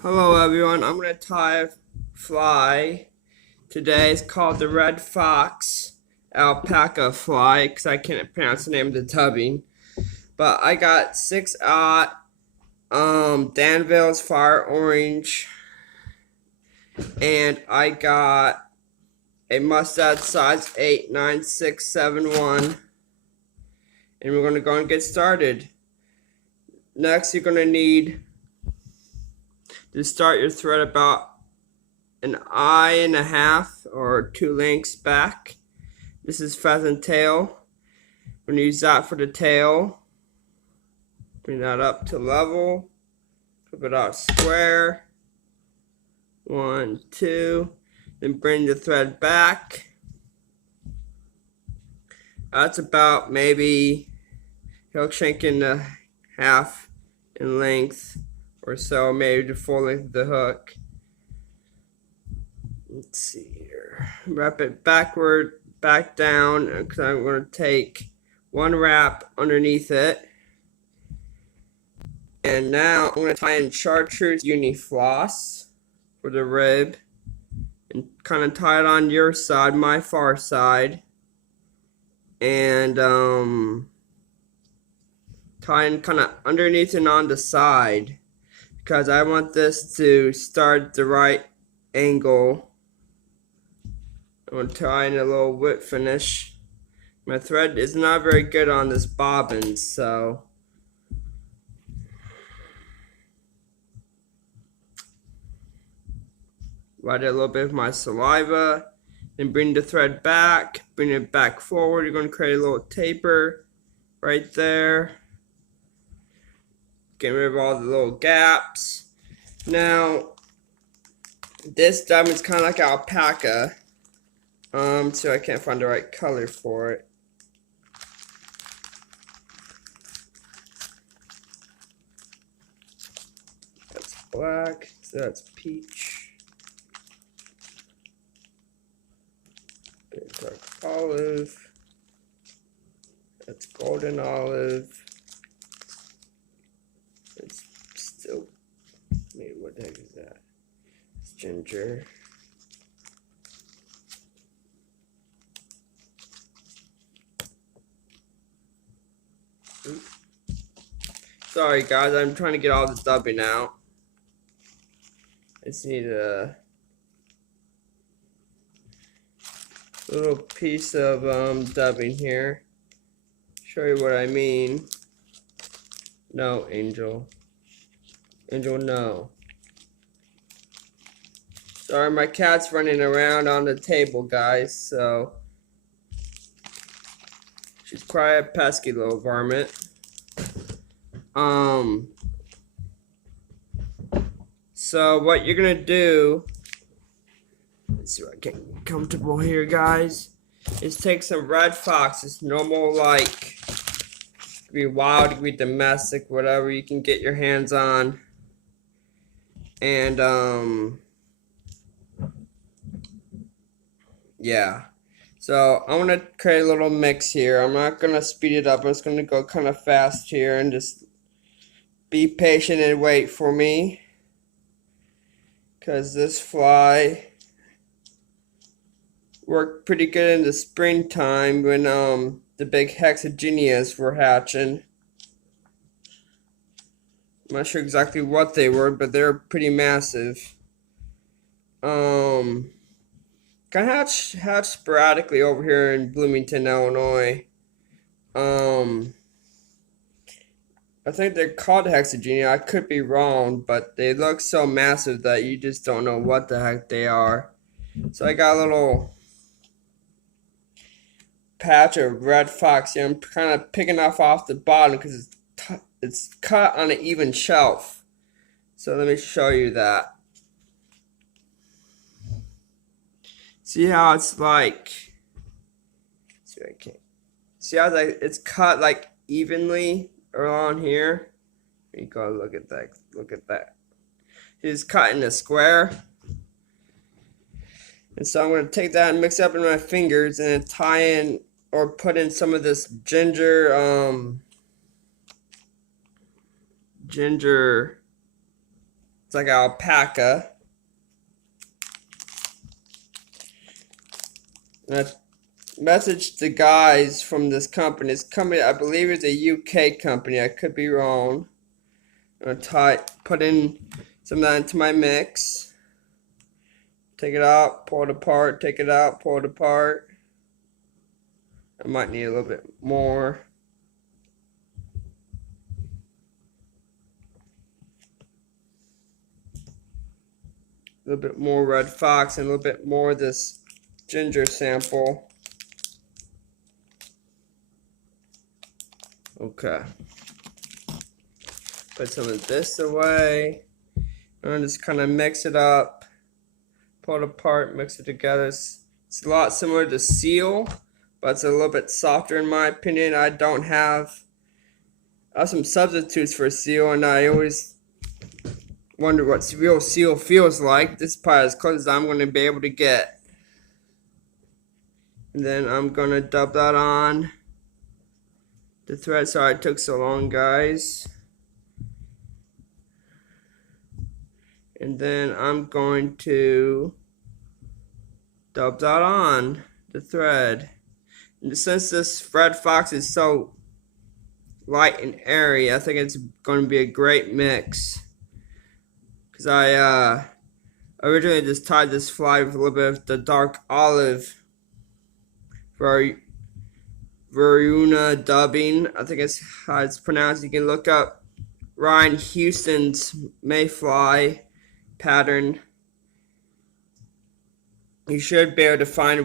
Hello everyone, I'm going to tie a fly. Today it's called the red fox alpaca fly because I can't pronounce the name of the tubbing. But I got 6/0 Danville's fire orange, and I got a mustard size 89671, and we're going to go and get started. Next you're going to need to start your thread about an eye and a half or 2 lengths back. This is pheasant tail. We're going to use that for the tail. Bring that up to level. Flip it out square. 1, 2. Then bring the thread back. That's about maybe hook shank in a half in length or so, maybe the full length of the hook. Let's see here. Wrap it backward, back down, because I'm going to take one wrap underneath it. And now I'm going to tie in chartreuse unifloss for the rib and kind of tie it on your side, my far side. And tie in kind of underneath and on the side because I want this to start the right angle. I'm going to tie in a little whip finish. My thread is not very good on this bobbin, so wet it a little bit with my saliva. Then bring the thread back, bring it back forward. You're going to create a little taper right there. Get rid of all the little gaps. Now, this diamond's kind of like alpaca. So I can't find the right color for it. That's black, so that's peach. Dark olive. That's golden olive. It's still, maybe what the heck is that? It's ginger. Sorry guys, I'm trying to get all this dubbing out. I just need a little piece of dubbing here. Show you what I mean. No, Angel. Angel, no. Sorry, my cat's running around on the table, guys, so she's quite a pesky little varmint. So what you're gonna do, let's see if I can get comfortable here, guys, is take some red fox. It's normal, like, it could be wild, it could be domestic, whatever you can get your hands on. And yeah. So I'm gonna create a little mix here. I'm not gonna speed it up. I'm just gonna go kind of fast here and just be patient and wait for me, because this fly worked pretty good in the springtime when the big hexagenias were hatching. I'm not sure exactly what they were, but they're pretty massive. Kind of hatch sporadically over here in Bloomington, Illinois. I think they're called hexagenia. I could be wrong, but they look so massive that you just don't know what the heck they are. So I got a little patch of red fox here. I'm kind of picking off the bottom because it's cut on an even shelf. So let me show you that. See how it's like, see if I can. See how it's cut like evenly around here. You go look at that. Look at that. It's cut in a square. And so I'm going to take that and mix it up in my fingers and then tie in or put in some of this ginger It's like alpaca. And I messaged the guys from this company. This company, I believe, is a UK company. I could be wrong. I'm gonna put in some of that into my mix. Take it out, pull it apart, take it out, pull it apart. I might need a little bit more. A little bit more red fox and a little bit more of this ginger sample. Okay. Put some of this away. And just kind of mix it up. Pull it apart, mix it together. It's a lot similar to seal, but it's a little bit softer in my opinion. I have some substitutes for seal, and I always wonder what real seal feels like. This is probably as close as I'm going to be able to get. And then I'm going to dub that on the thread. Sorry it took so long, guys. And then I'm going to dub that on the thread. And since this red fox is so light and airy, I think it's going to be a great mix. Because I originally just tied this fly with a little bit of the dark olive vicuna dubbing. I think it's how it's pronounced. You can look up Ryan Houston's mayfly pattern. You should be able to find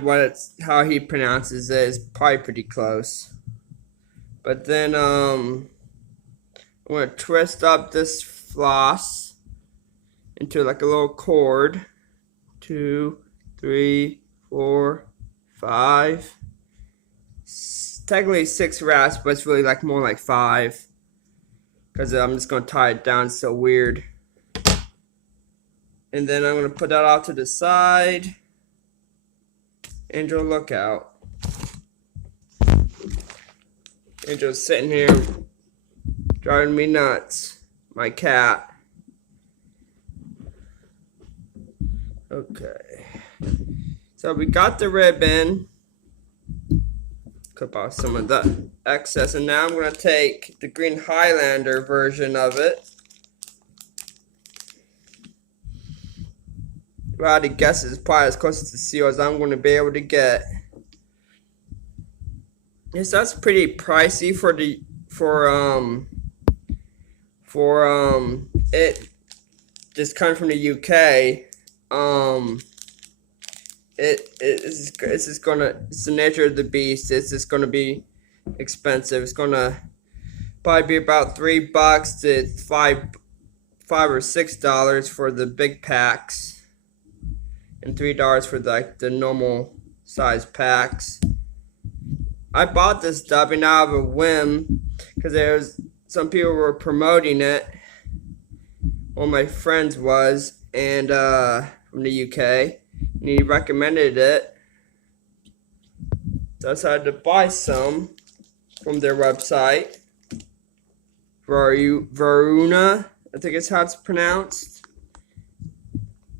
how he pronounces it. It's probably pretty close. But then I'm going to twist up this floss into like a little cord. 2, 3, 4, 5. Technically 6 wraps, but it's really more like 5. Because I'm just going to tie it down. It's so weird. And then I'm going to put that off to the side. Angel, look out. Angel's sitting here driving me nuts. My cat. Okay. So we got the ribbon. Clip off some of the excess. And now I'm going to take the Green Highlander version of it. If I had to guess, it's probably as close to seal as I'm going to be able to get. Yes, that's pretty pricey for it just coming from the UK. It's the nature of the beast. It's just gonna be expensive. It's gonna probably be about $3 to $5 or $6 for the big packs, and $3 for the normal size packs. I bought this dubbing out of a whim because some people were promoting it. One of my friends was, and from the UK, and he recommended it. So I decided to buy some from their website. Vicuna, I think it's how it's pronounced.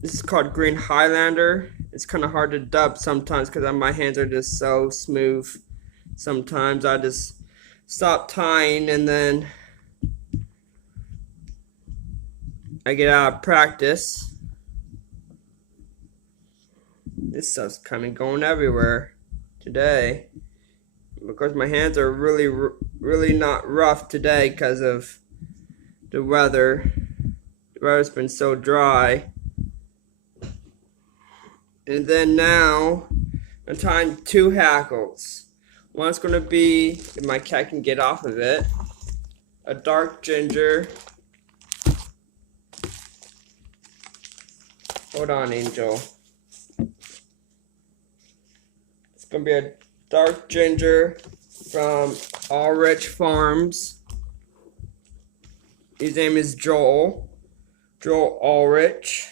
This is called Green Highlander. It's kind of hard to dub sometimes because my hands are just so smooth. Sometimes I just stop tying and then I get out of practice. This stuff's kind of going everywhere today. Because my hands are really not rough today because of the weather. The weather's been so dry. And then now I'm tying 2 hackles. One's going to be, if my cat can get off of it, a dark ginger. Hold on, Angel. It's going to be a dark ginger from Ulrich Farms. His name is Joel Ulrich.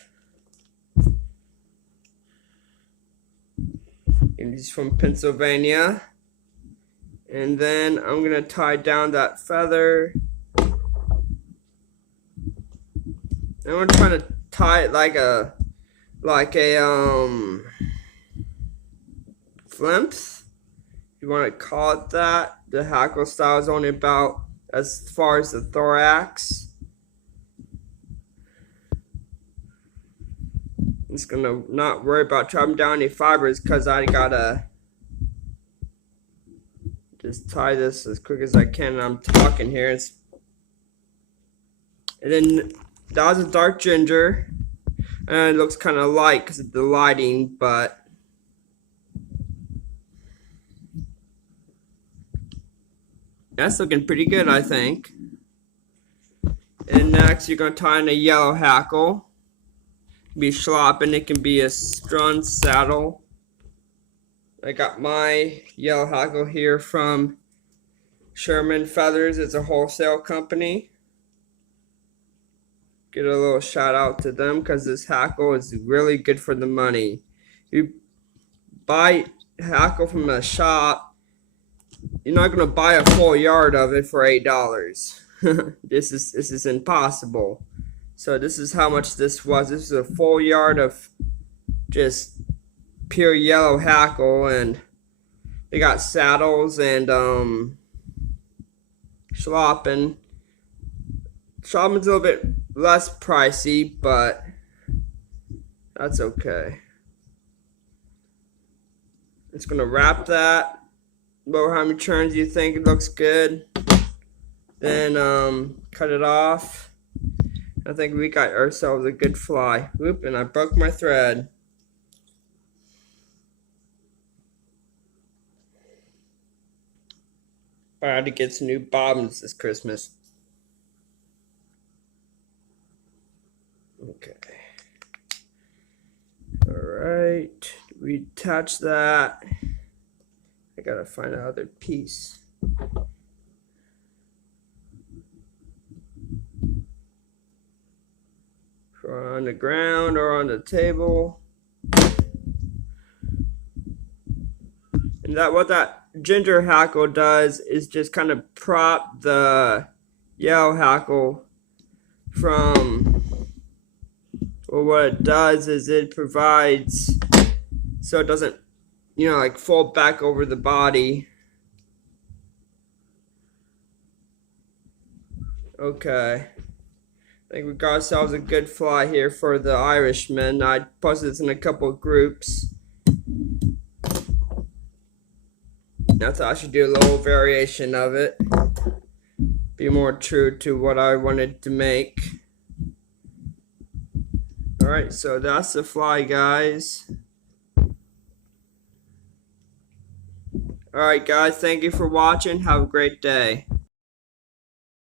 And he's from Pennsylvania. And then I'm going to tie down that feather. And And we're trying to tie it like a flimps. You want to call it that. The hackle style is only about as far as the thorax. I'm just gonna not worry about chopping down any fibers because I gotta just tie this as quick as I can. And I'm talking here. And then that was a dark ginger, and it looks kind of light because of the lighting, but that's looking pretty good, I think. And next, you're gonna tie in a yellow hackle. Be slopping. It can be a strun saddle. I got my yellow hackle here from Sherman Feathers. It's a wholesale company. Get a little shout out to them because this hackle is really good for the money. You buy hackle from a shop, you're not gonna buy a full yard of it for $8. This is impossible. So this is how much this was. This is a full yard of just pure yellow hackle, and they got saddles and schloppen. Schloppen's a little bit less pricey, but that's okay. It's gonna wrap that. About how many turns you think it looks good. Then cut it off. I think we got ourselves a good fly. Whoop, and I broke my thread. I had to get some new bobbins this Christmas. Okay. Alright. Reattach that. I gotta find another piece. Or on the ground or on the table. And what that ginger hackle does is just kind of prop the yellow hackle from, or what it does is it provides so it doesn't, like fold back over the body. Okay. I think we got ourselves a good fly here for the Irishman. I posted this in a couple of groups. I thought I should do a little variation of it. Be more true to what I wanted to make. Alright, so that's the fly, guys. Alright, guys, thank you for watching. Have a great day.